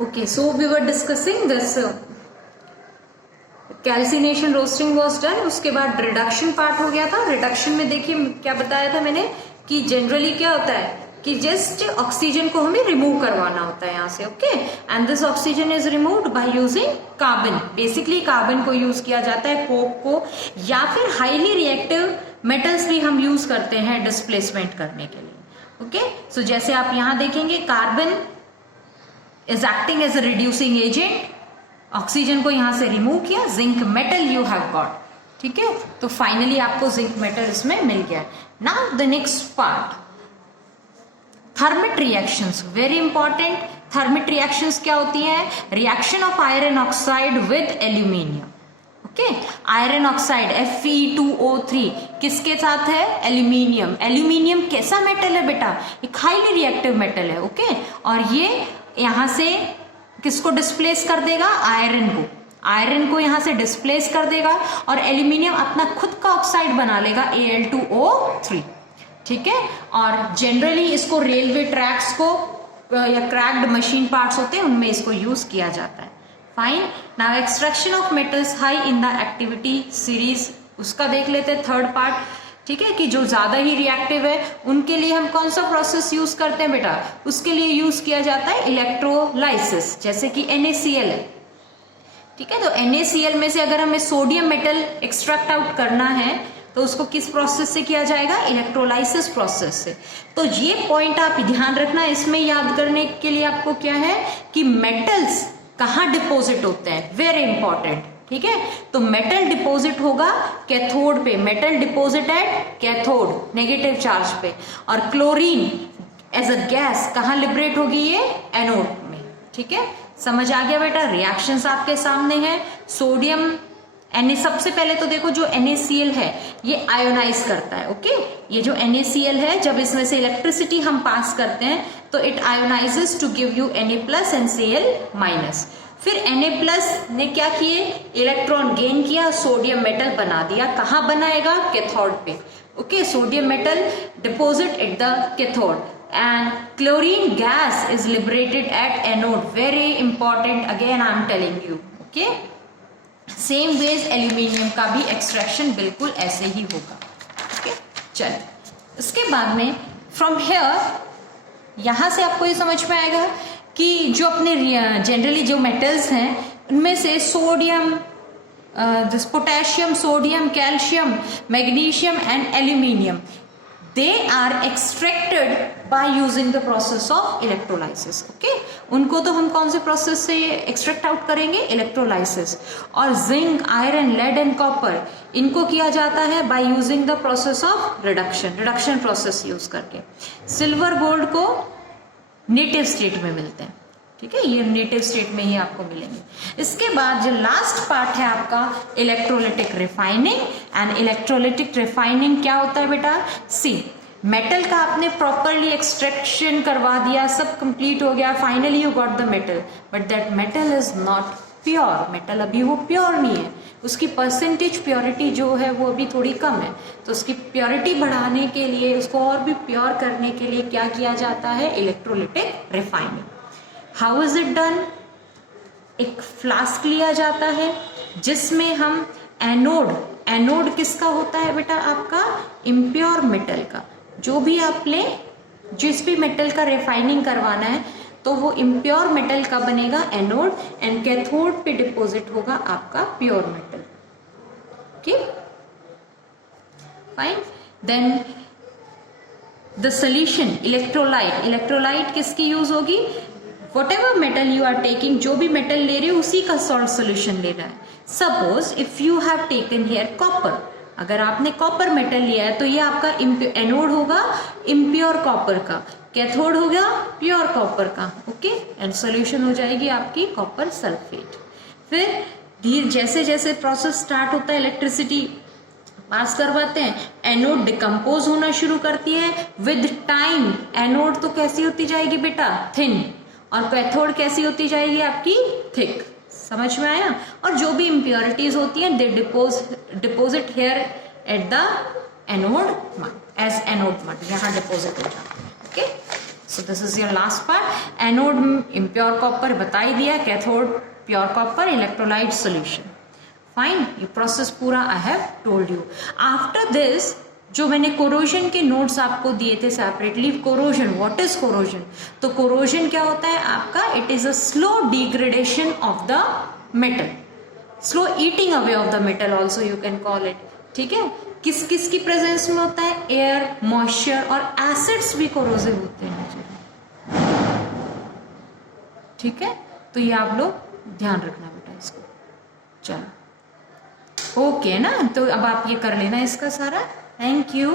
Okay, so we were discussing this calcination roasting was done, उसके बाद reduction part हो गया था। रिडक्शन में देखिए क्या बताया था मैंने कि जनरली क्या होता है कि जस्ट ऑक्सीजन को हमें रिमूव करवाना होता है यहाँ से, okay, and this oxygen is removed by using carbon. Basically carbon को यूज किया जाता है, कोक को, या फिर हाईली रिएक्टिव मेटल्स भी हम यूज करते हैं डिस्प्लेसमेंट करने के लिए, ओके। सो जैसे आप यहाँ देखेंगे carbon is acting as a reducing agent, oxygen को यहां से रिमूव किया, zinc metal you have got, ठीक है। तो फाइनली आपको जिंक मेटल इसमें मिल गया। Now the next part, thermite reactions, very important. Thermite reactions क्या होती हैं? Reaction of iron oxide with aluminium, okay. Iron oxide Fe2O3 किसके साथ है? एल्यूमिनियम। एल्यूमिनियम कैसा मेटल है बेटा? एक हाईली रिएक्टिव मेटल है, ओके। और ये यहां से किसको डिस्प्लेस कर देगा? आयरन को। आयरन को यहां से डिस्प्लेस कर देगा और एल्यूमिनियम अपना खुद का ऑक्साइड बना लेगा Al2O3, ठीक है। और जनरली इसको रेलवे ट्रैक्स को या क्रैक्ड मशीन पार्ट्स होते हैं उनमें इसको यूज किया जाता है। Fine. Now extraction of metals high in the activity series, उसका देख लेते हैं थर्ड पार्ट, ठीक है, कि जो ज्यादा ही रिएक्टिव है उनके लिए हम कौन सा प्रोसेस यूज करते हैं बेटा? उसके लिए यूज किया जाता है इलेक्ट्रोलाइसिस, जैसे कि NaCl है, ठीक है। तो NaCl में से अगर हमें सोडियम मेटल एक्सट्रैक्ट आउट करना है तो उसको किस प्रोसेस से किया जाएगा? इलेक्ट्रोलाइसिस प्रोसेस से। तो ये पॉइंट आप ध्यान रखना, इसमें याद करने के लिए आपको क्या है कि मेटल्स कहाँ डिपोजिट होते हैं, वेरी इंपॉर्टेंट, ठीक है। तो मेटल डिपॉजिट होगा कैथोड पे, metal deposit at cathode, negative charge पे। और क्लोरीन एज अ गैस कहाँ लिबरेट होगी? ये एनोड में, ठीक है। समझ आ गया बेटा? रिएक्शंस आपके सामने हैं। सोडियम सबसे पहले तो देखो जो NaCl है ये आयोनाइज करता है, ओके। ये जो NaCl है जब इसमें से इलेक्ट्रिसिटी हम पास करते हैं तो it ionises to give you Na+ and Cl-। फिर Na+ ने क्या किए? इलेक्ट्रॉन गेन किया, सोडियम मेटल बना दिया। कहाँ बनाएगा? कैथोड पे, okay. Sodium metal deposit at the cathode and chlorine gas is liberated at anode, very important, again I am telling you, okay. Same ways aluminium का भी एक्सट्रैक्शन बिल्कुल ऐसे ही होगा, ओके। चलिए इसके बाद में फ्रॉम हेयर यहां से आपको ये समझ में आएगा कि जो अपने जनरली जो मेटल्स हैं उनमें से sodium, potassium, sodium, calcium, magnesium and aluminium, they are extracted by using the process of electrolysis, okay. उनको तो हम कौन से प्रोसेस से एक्सट्रैक्ट आउट करेंगे? इलेक्ट्रोलाइसिस। और zinc, iron, lead and copper इनको किया जाता है by using the process of reduction, reduction process use करके। सिल्वर, गोल्ड को नेटिव स्टेट में मिलते हैं, ठीक है, ये नेटिव स्टेट में ही आपको मिलेंगे। इसके बाद जो लास्ट पार्ट है आपका electrolytic refining. And electrolytic refining क्या होता है बेटा? सी, मेटल का आपने प्रॉपरली एक्सट्रैक्शन करवा दिया, सब कंप्लीट हो गया, finally you got the metal, but that metal is not pure. Metal अभी वो प्योर नहीं है, उसकी परसेंटेज प्योरिटी जो है वो अभी थोड़ी कम है। तो उसकी प्योरिटी बढ़ाने के लिए, उसको और भी प्योर करने के लिए क्या किया जाता है? Electrolytic refining. How is it done? एक फ्लास्क लिया जाता है जिसमें हम एनोड, एनोड किसका होता है बेटा? आपका इम्प्योर मेटल का। जो भी आप लें, जिस भी मेटल का रिफाइनिंग करवाना है तो वो इम्प्योर मेटल का बनेगा एनोड, एंड कैथोड पे डिपॉजिट होगा आपका प्योर मेटल, ठीक, fine. Then the solution electrolyte, electrolyte किसकी यूज होगी? whatever metal you are taking, जो भी मेटल ले रहे हो उसी का सॉल्ट सोल्यूशन लेना है। Suppose if you have taken here copper, अगर आपने कॉपर मेटल लिया है तो ये आपका एनोड होगा इम्प्योर कॉपर का, कैथोड होगा प्योर कॉपर का, ओके, एंड सोल्यूशन हो जाएगी आपकी कॉपर सल्फेट। फिर धीरे जैसे जैसे प्रोसेस स्टार्ट होता है, इलेक्ट्रिसिटी पास करवाते हैं, एनोड डिकम्पोज होना शुरू करती है। विद टाइम एनोड तो कैसी होती जाएगी बेटा? थिन, और कैथोड कैसी होती जाएगी आपकी? थिक। समझ में आया? और जो भी इम्प्योरिटीज होती हैं they deposit here at the anode as anode mud, यहाँ डिपोजिट होगा, okay. So this is your last part. Anode impure copper बता ही दिया, cathode pure copper, electrolyte solution. Fine, ये प्रोसेस पूरा I have told you. After this जो मैंने corrosion के नोट्स आपको दिए थे separately, corrosion, what is corrosion? तो कोरोजन क्या होता है आपका? It is a slow degradation of the metal, slow eating away of the metal also you can call it. ठीक है, किस किस की प्रेजेंस में होता है? एयर, मॉइस्चर और एसिड्स भी कोरोसिव होते हैं. ठीक है, तो ये आप लोग ध्यान रखना बेटा इसको. चलो ओके ना, तो अब आप ये कर लेना इसका सारा. Thank you.